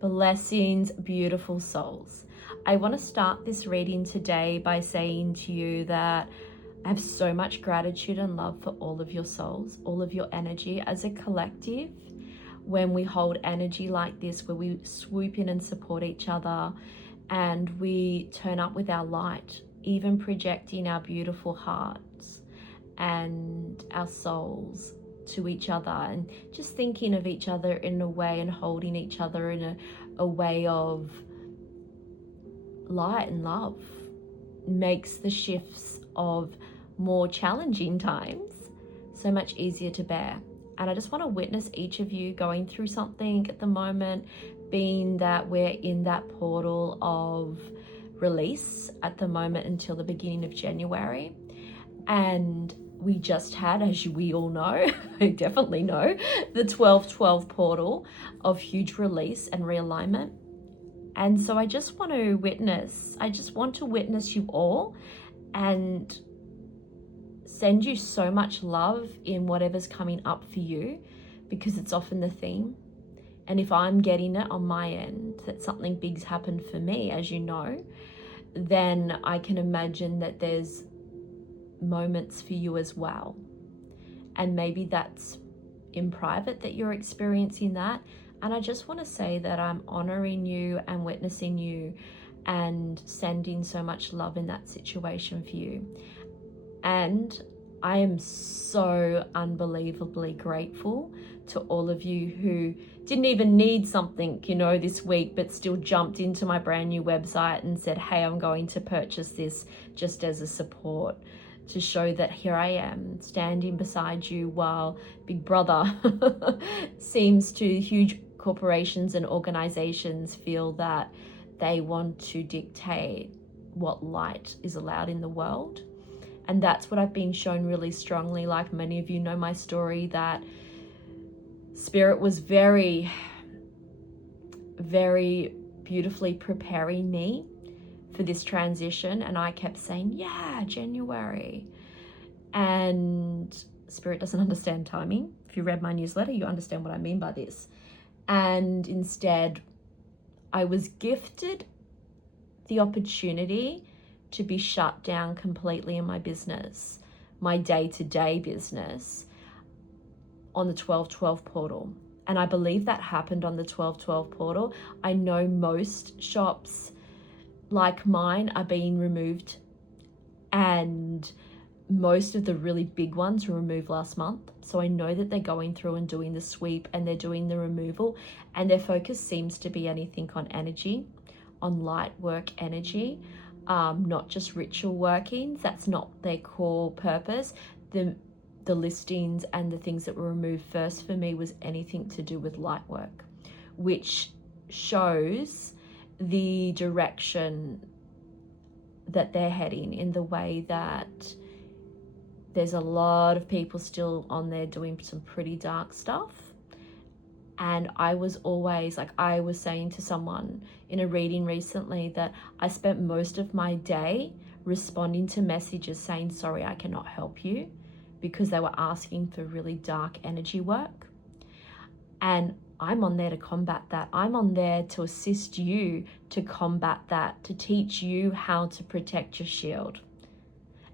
Blessings, beautiful souls. I want to start this reading today by saying to you that I have so much gratitude and love for all of your souls, all of your energy as a collective. When we hold energy like this, where we swoop in and support each other and we turn up with our light, even projecting our beautiful hearts and our souls to each other, and just thinking of each other in a way and holding each other in a way of light and love, makes the shifts of more challenging times so much easier to bear. And I just want to witness each of you going through something at the moment, being that we're in that portal of release at the moment until the beginning of January. And we just had, as we all know, I definitely know, the 12/12 portal of huge release and realignment. And so I just want to witness you all and send you so much love in whatever's coming up for you, because it's often the theme. And if I'm getting it on my end, that something big's happened for me, as you know, then I can imagine that there's moments for you as well. And maybe that's in private that you're experiencing that. And I just want to say that I'm honoring you and witnessing you and sending so much love in that situation for you. And I am so unbelievably grateful to all of you who didn't even need something, this week, but still jumped into my brand new website and said, hey, I'm going to purchase this just as a support, to show that here I am standing beside you while Big Brother seems to huge corporations and organizations feel that they want to dictate what light is allowed in the world. And that's what I've been shown really strongly. Like many of you know my story, that Spirit was very, very beautifully preparing me for this transition. And I kept saying, yeah, January. And Spirit doesn't understand timing. If you read my newsletter, you understand what I mean by this. And instead, I was gifted the opportunity to be shut down completely in my business, my day-to-day business, on the 12/12 portal. And I believe that happened on the 12/12 portal. I know most shops like mine are being removed, and most of the really big ones were removed last month. So I know that they're going through and doing the sweep and they're doing the removal, and their focus seems to be anything on energy, on light work energy, not just ritual workings. That's not their core purpose. The listings and the things that were removed first for me was anything to do with light work, which shows the direction that they're heading, in the way that there's a lot of people still on there doing some pretty dark stuff. And I was always, like I was saying to someone in a reading recently, that I spent most of my day responding to messages saying, sorry, I cannot help you, because they were asking for really dark energy work. And I'm on there to combat that. I'm on there to assist you to combat that, to teach you how to protect your shield.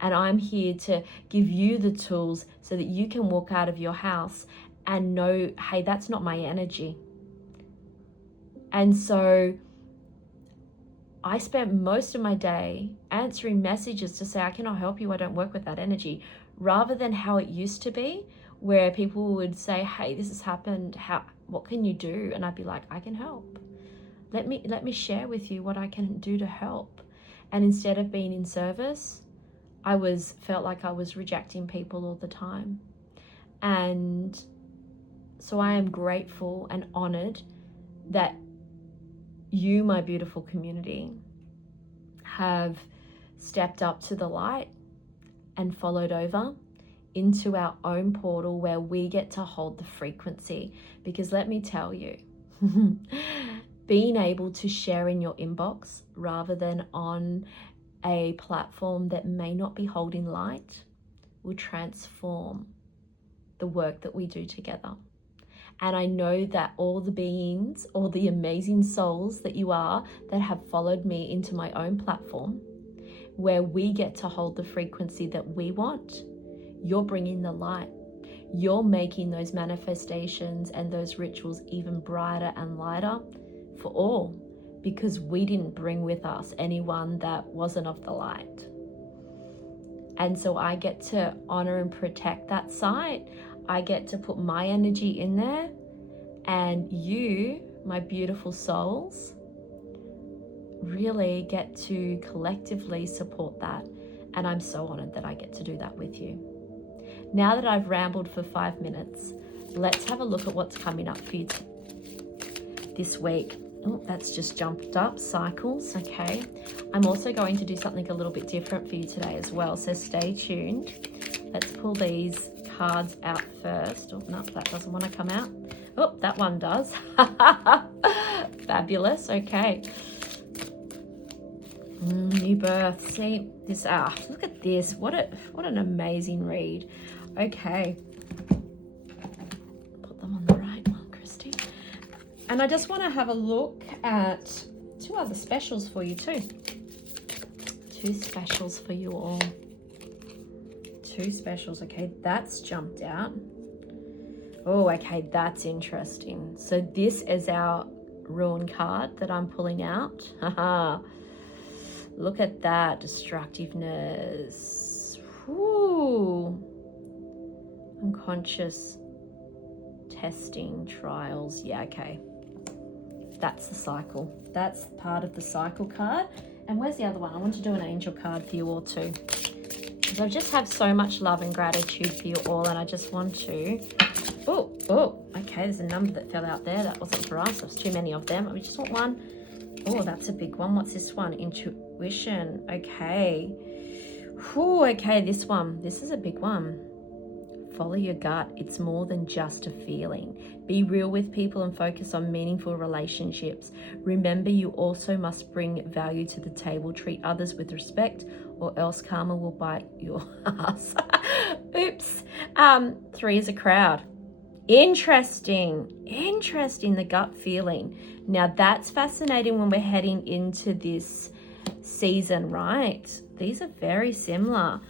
And I'm here to give you the tools so that you can walk out of your house and know, hey, that's not my energy. And so I spent most of my day answering messages to say, I cannot help you, I don't work with that energy, rather than how it used to be, where people would say, hey, this has happened, what can you do? And I'd be like, I can help. Let me share with you what I can do to help. And instead of being in service, I felt like I was rejecting people all the time. And so I am grateful and honored that you, my beautiful community, have stepped up to the light and followed over into our own portal, where we get to hold the frequency. Because let me tell you, being able to share in your inbox rather than on a platform that may not be holding light will transform the work that we do together. And I know that all the beings, all the amazing souls that you are that have followed me into my own platform, where we get to hold the frequency that we want, you're bringing the light. You're making those manifestations and those rituals even brighter and lighter for all, because we didn't bring with us anyone that wasn't of the light. And so I get to honor and protect that site. I get to put my energy in there, and you, my beautiful souls, really get to collectively support that. And I'm so honored that I get to do that with you. Now that I've rambled for 5 minutes, let's have a look at what's coming up for you this week. Oh, that's just jumped up, cycles, okay. I'm also going to do something a little bit different for you today as well, so stay tuned. Let's pull these cards out first. Oh, no, that doesn't want to come out. Oh, that one does. Fabulous, okay. New birth, see this, look at this, what an amazing read. Okay, put them on the right one, Christy. And I just want to have a look at 2 other specials for you too. 2 specials for you all. 2 specials. Okay, that's jumped out. Oh, okay, that's interesting. So this is our rune card that I'm pulling out. Look at that, destructiveness. Whew. Unconscious testing, trials. Yeah, okay. That's the cycle. That's part of the cycle card. And where's the other one? I want to do an angel card for you all too, because I just have so much love and gratitude for you all, and I just want to... Oh, okay, there's a number that fell out there. That wasn't for us. There's too many of them. We just want one. Oh, that's a big one. What's this one? Intuition. Okay. Whew, okay, this one. This is a big one. Follow your gut. It's more than just a feeling. Be real with people and focus on meaningful relationships. Remember, you also must bring value to the table. Treat others with respect, or else karma will bite your ass. Oops. 3 is a crowd. Interesting, the gut feeling. Now that's fascinating when we're heading into this season, right? These are very similar.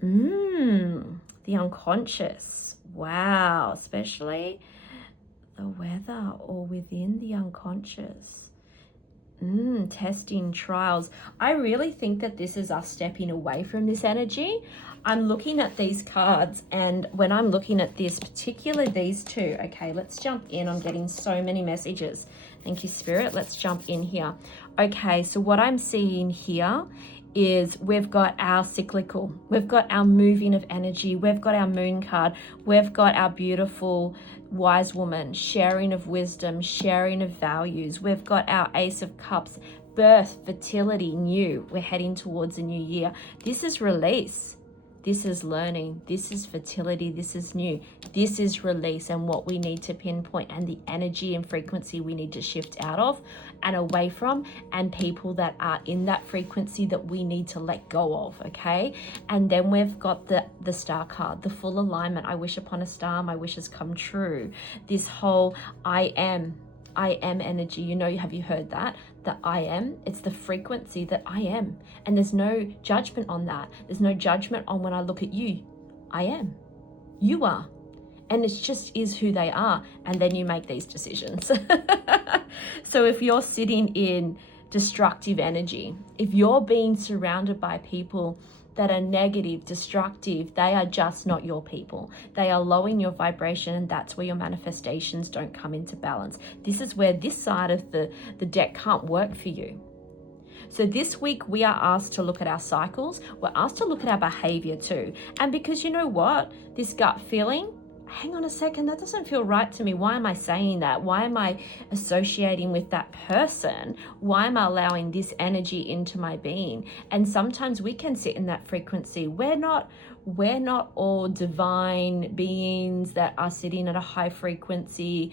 The unconscious. Wow, especially the weather or within the unconscious. Testing, trials. I really think that this is us stepping away from this energy. I'm looking at these cards, and when I'm looking at this, particularly these 2, okay, let's jump in. I'm getting so many messages. Thank you, Spirit. Let's jump in here. Okay, so what I'm seeing here is we've got our cyclical, we've got our moving of energy, we've got our moon card, we've got our beautiful wise woman, sharing of wisdom, sharing of values, we've got our ace of cups, birth, fertility, new. We're heading towards a new year. This is release. This is learning. This is fertility. This is new. This is release, and what we need to pinpoint, and the energy and frequency we need to shift out of and away from, and people that are in that frequency that we need to let go of, okay? And then we've got the star card, the full alignment. I wish upon a star, my wishes come true. This whole I am energy, you know, have you heard that? The I am, it's the frequency that I am. And there's no judgment on that. There's no judgment on when I look at you. I am. You are. And it just is who they are. And then you make these decisions. So if you're sitting in destructive energy, if you're being surrounded by people that are negative, destructive, they are just not your people. They are lowering your vibration, and that's where your manifestations don't come into balance. This is where this side of the deck can't work for you. So this week we are asked to look at our cycles. We're asked to look at our behavior too. And because you know what? This gut feeling, hang on a second, that doesn't feel right to me. Why am I saying that? Why am I associating with that person? Why am I allowing this energy into my being? And sometimes we can sit in that frequency. We're not all divine beings that are sitting at a high frequency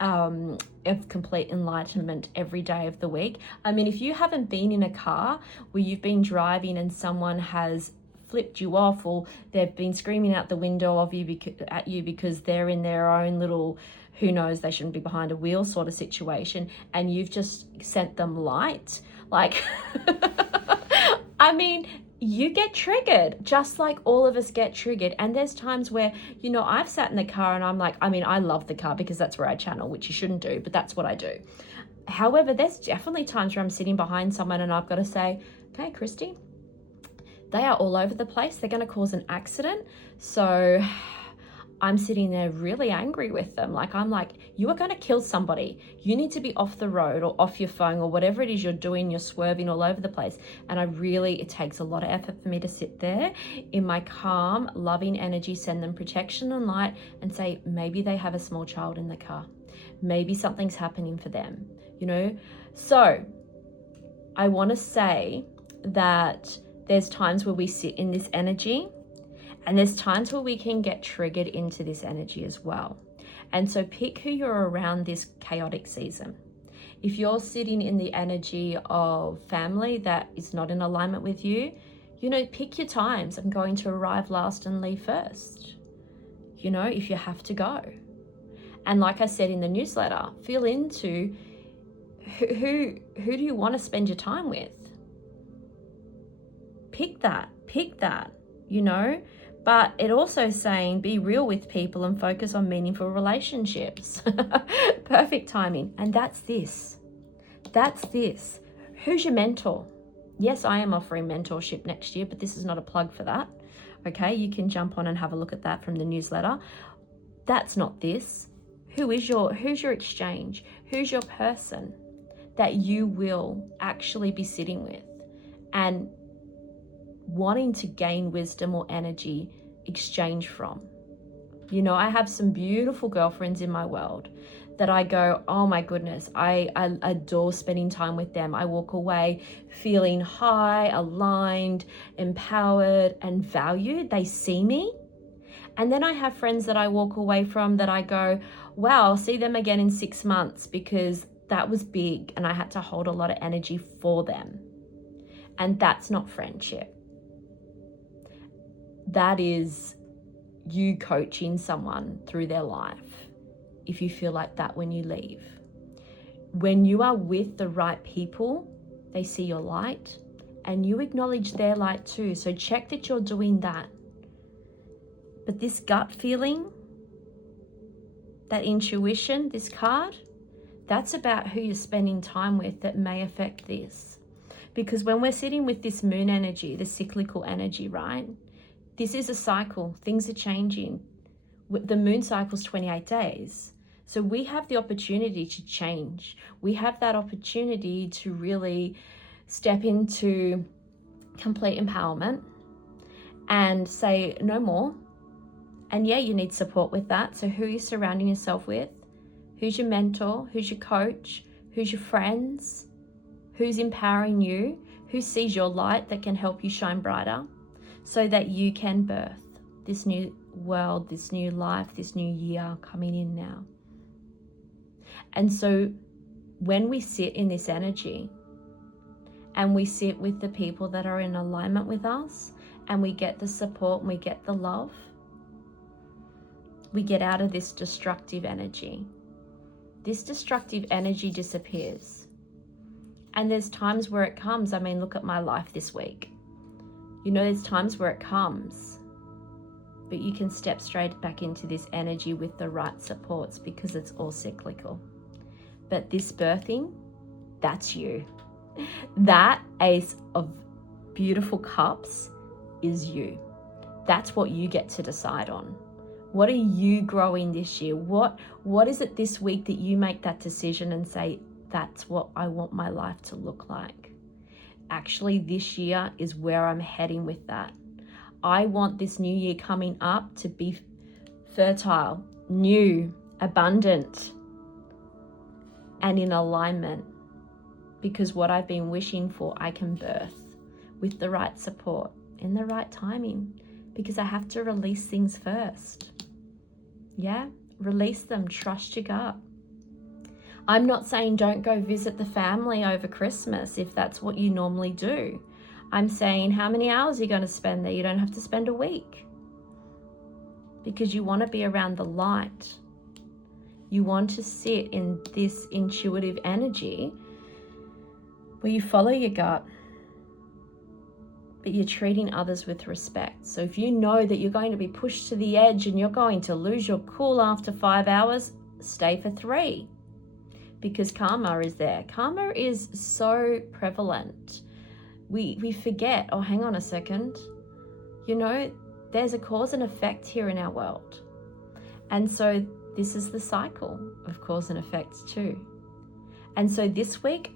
of complete enlightenment every day of the week. I mean, if you haven't been in a car where you've been driving and someone has flipped you off, or they've been screaming out the window of you at you because they're in their own little, who knows, they shouldn't be behind a wheel sort of situation, and you've just sent them light. Like, I mean, you get triggered, just like all of us get triggered. And there's times where, you know, I've sat in the car and I'm like, I mean, I love the car because that's where I channel, which you shouldn't do, but that's what I do. However, there's definitely times where I'm sitting behind someone and I've got to say, okay, Christy, they are all over the place. They're going to cause an accident. So I'm sitting there really angry with them. Like, I'm like, you are going to kill somebody. You need to be off the road or off your phone or whatever it is you're doing. You're swerving all over the place. And it takes a lot of effort for me to sit there in my calm, loving energy, send them protection and light, and say, maybe they have a small child in the car. Maybe something's happening for them, you know? So I want to say that there's times where we sit in this energy, and there's times where we can get triggered into this energy as well. And so pick who you're around this chaotic season. If you're sitting in the energy of family that is not in alignment with you, you know, pick your times. I'm going to arrive last and leave first, you know, if you have to go. And like I said in the newsletter, feel into who do you want to spend your time with? Pick that, you know? But it also saying be real with people and focus on meaningful relationships. Perfect timing. And that's this. Who's your mentor? Yes, I am offering mentorship next year, but this is not a plug for that. Okay, you can jump on and have a look at that from the newsletter. That's not this. Who's your exchange? Who's your person that you will actually be sitting with and wanting to gain wisdom or energy exchange from? You know, I have some beautiful girlfriends in my world that I go, oh my goodness, I adore spending time with them. I walk away feeling high, aligned, empowered, and valued. They see me. And then I have friends that I walk away from that I go, wow, I'll see them again in 6 months, because that was big and I had to hold a lot of energy for them. And that's not friendship. That is you coaching someone through their life, if you feel like that when you leave. When you are with the right people, they see your light and you acknowledge their light too. So check that you're doing that. But this gut feeling, that intuition, this card, that's about who you're spending time with that may affect this. Because when we're sitting with this moon energy, the cyclical energy, right? This is a cycle. Things are changing. The moon cycle's 28 days. So we have the opportunity to change. We have that opportunity to really step into complete empowerment and say no more. And yeah, you need support with that. So who are you surrounding yourself with? Who's your mentor? Who's your coach? Who's your friends? Who's empowering you? Who sees your light that can help you shine brighter so that you can birth this new world, this new life, this new year coming in now? And so when we sit in this energy and we sit with the people that are in alignment with us and we get the support and we get the love, we get out of this destructive energy. This destructive energy disappears. And there's times where it comes. I mean, look at my life this week. You know, there's times where it comes, but you can step straight back into this energy with the right supports, because it's all cyclical. But this birthing, that's you. That Ace of Beautiful Cups is you. That's what you get to decide on. What are you growing this year? What is it this week that you make that decision and say, that's what I want my life to look like? Actually, this year is where I'm heading with that. I want this new year coming up to be fertile, new, abundant, and in alignment, because what I've been wishing for, I can birth with the right support in the right timing, because I have to release things first. Yeah, release them, trust your gut. I'm not saying don't go visit the family over Christmas if that's what you normally do. I'm saying, how many hours are you going to spend there? You don't have to spend a week, because you want to be around the light. You want to sit in this intuitive energy where you follow your gut, but you're treating others with respect. So if you know that you're going to be pushed to the edge and you're going to lose your cool after 5 hours, stay for 3, because karma is there. Karma is so prevalent. We forget, oh, hang on a second. You know, there's a cause and effect here in our world. And so this is the cycle of cause and effect too. And so this week,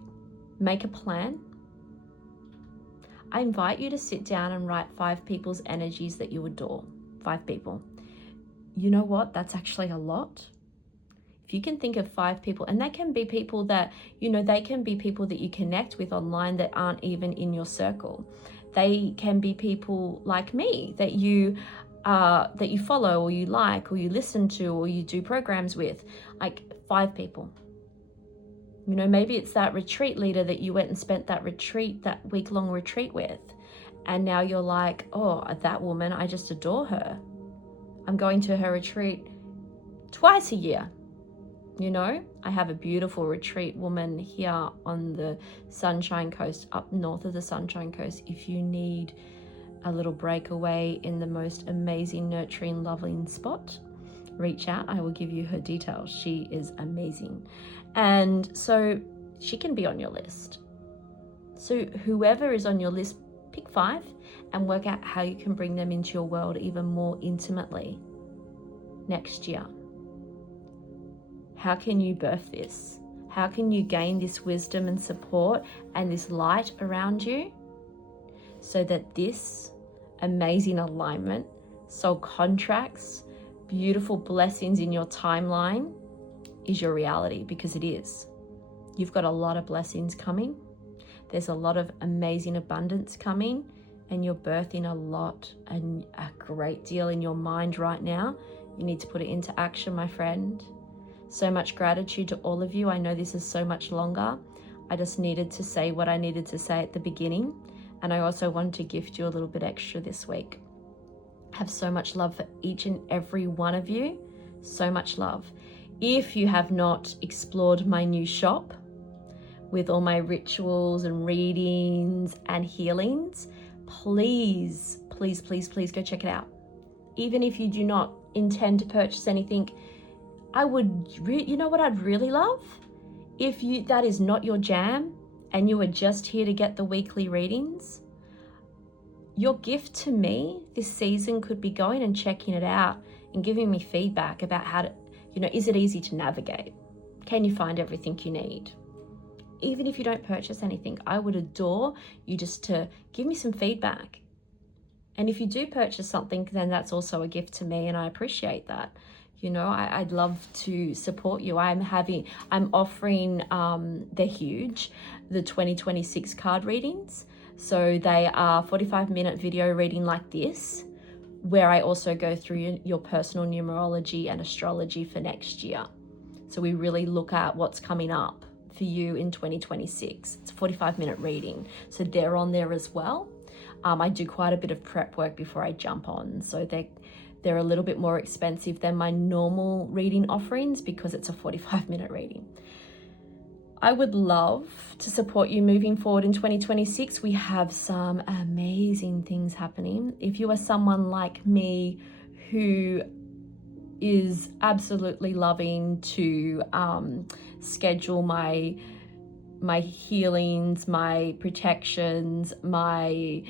make a plan. I invite you to sit down and write 5 people's energies that you adore. 5 people. You know what? That's actually a lot. If you can think of 5 people, and they can be people that, you know, they can be people that you connect with online that aren't even in your circle. They can be people like me that you follow, or you like, or you listen to, or you do programs with. Like 5 people. You know, maybe it's that retreat leader that you went and spent that week-long retreat with. And now you're like, oh, that woman, I just adore her. I'm going to her retreat twice a year. You know, I have a beautiful retreat woman here on the Sunshine Coast, up north of the Sunshine Coast. If you need a little breakaway in the most amazing, nurturing, loving spot, reach out. I will give you her details. She is amazing. And so she can be on your list. So whoever is on your list, pick 5 and work out how you can bring them into your world even more intimately next year. How can you birth this? How can you gain this wisdom and support and this light around you so that this amazing alignment, soul contracts, beautiful blessings in your timeline is your reality? Because it is. You've got a lot of blessings coming. There's a lot of amazing abundance coming, and you're birthing a lot and a great deal in your mind right now. You need to put it into action, my friend. So much gratitude to all of you. I know this is so much longer. I just needed to say what I needed to say at the beginning. And I also wanted to gift you a little bit extra this week. Have so much love for each and every one of you. So much love. If you have not explored my new shop with all my rituals and readings and healings, please, please, please, please go check it out. Even if you do not intend to purchase anything, you know what I'd really love? If that is not your jam and you are just here to get the weekly readings, your gift to me this season could be going and checking it out and giving me feedback about how to, is it easy to navigate? Can you find everything you need? Even if you don't purchase anything, I would adore you just to give me some feedback. And if you do purchase something, then that's also a gift to me, and I appreciate that. I'd love to support you. I'm offering, they're huge, the 2026 card readings. So they are 45-minute video reading like this, where I also go through your personal numerology and astrology for next year. So we really look at what's coming up for you in 2026. It's a 45-minute reading. So they're on there as well. I do quite a bit of prep work before I jump on. So they're a little bit more expensive than my normal reading offerings because it's a 45-minute reading. I would love to support you moving forward in 2026. We have some amazing things happening. If you are someone like me who is absolutely loving to schedule my healings, my protections, my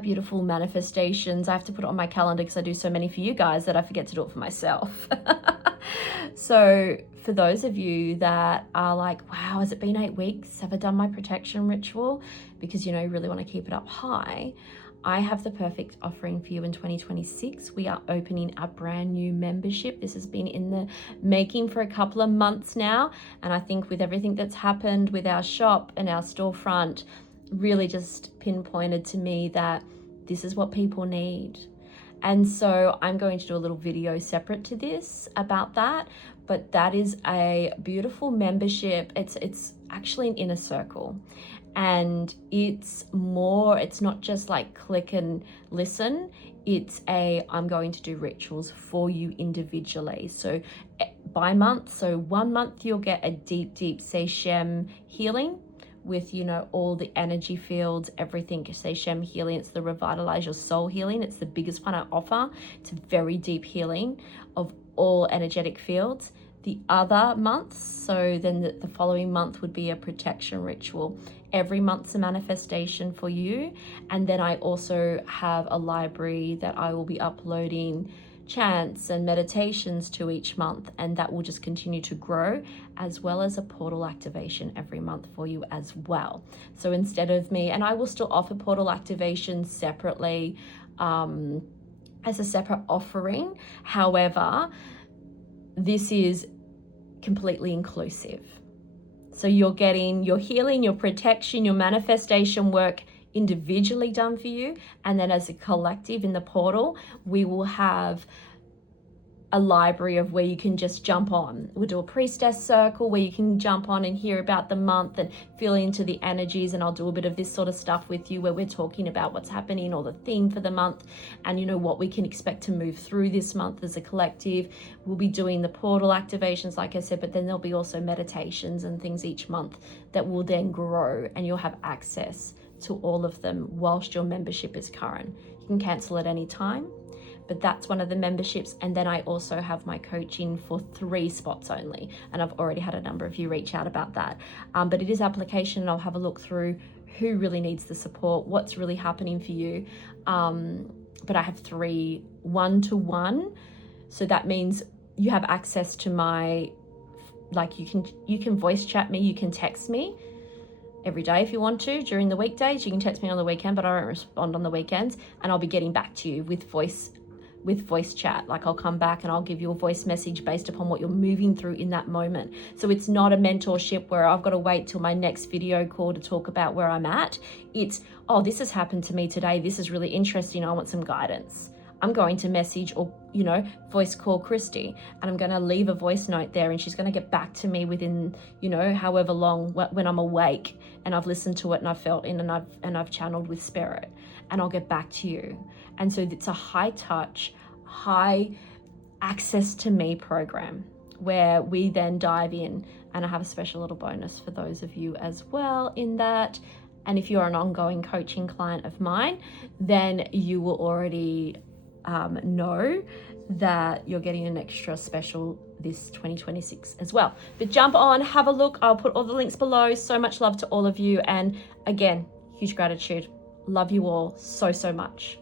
beautiful manifestations. I have to put it on my calendar because I do so many for you guys that I forget to do it for myself. So for those of you that are like, wow, has it been 8 weeks? Have I done my protection ritual? Because, you really want to keep it up high. I have the perfect offering for you in 2026. We are opening a brand new membership. This has been in the making for a couple of months now. And I think with everything that's happened with our shop and our storefront, really just pinpointed to me that this is what people need. And so I'm going to do a little video separate to this about that, but that is a beautiful membership. It's actually an inner circle, and it's not just like click and listen. I'm going to do rituals for you individually. So by month, so 1 month you'll get a deep Seishem healing with, you know, all the energy fields, everything. Seishem healing, it's the revitalize your soul healing. It's the biggest one I offer. It's a very deep healing of all energetic fields. The other months, so then the following month would be a protection ritual. Every month's a manifestation for you. And then I also have a library that I will be uploading chants and meditations to each month, and that will just continue to grow, as well as a portal activation every month for you as well. So instead of me, and I will still offer portal activations separately as a separate offering. However, this is completely inclusive. So you're getting your healing, your protection, your manifestation work individually done for you, and then as a collective in the portal, we will have a library of where you can just jump on. We'll do a priestess circle where you can jump on and hear about the month and feel into the energies, and I'll do a bit of this sort of stuff with you where we're talking about what's happening or the theme for the month, and you know what we can expect to move through this month as a collective. We'll be doing the portal activations, like I said, but then there'll be also meditations and things each month that will then grow, and you'll have access to all of them whilst your membership is current. You can cancel at any time, but that's one of the memberships. And then I also have my coaching for 3 spots only, and I've already had a number of you reach out about that, but it is application, and I'll have a look through who really needs the support, what's really happening for you. But I have 3 1-to-1, so that means you have access to my, like, you can voice chat me, you can text me every day if you want to during the weekdays. You can text me on the weekend, but I don't respond on the weekends, and I'll be getting back to you with voice chat. Like, I'll come back and I'll give you a voice message based upon what you're moving through in that moment. So it's not a mentorship where I've got to wait till my next video call to talk about where I'm at. It's, oh, this has happened to me today, this is really interesting, I want some guidance. I'm going to message or, you know, voice call Christy, and I'm going to leave a voice note there, and she's going to get back to me within, you know, however long, when I'm awake and I've listened to it and I've felt in, and I've channeled with spirit, and I'll get back to you. And so it's a high touch, high access to me program where we then dive in, and I have a special little bonus for those of you as well in that. And if you're an ongoing coaching client of mine, then you will already know that you're getting an extra special this 2026 as well. But jump on, have a look. I'll put all the links below. So much love to all of you, and again, huge gratitude. Love you all so much.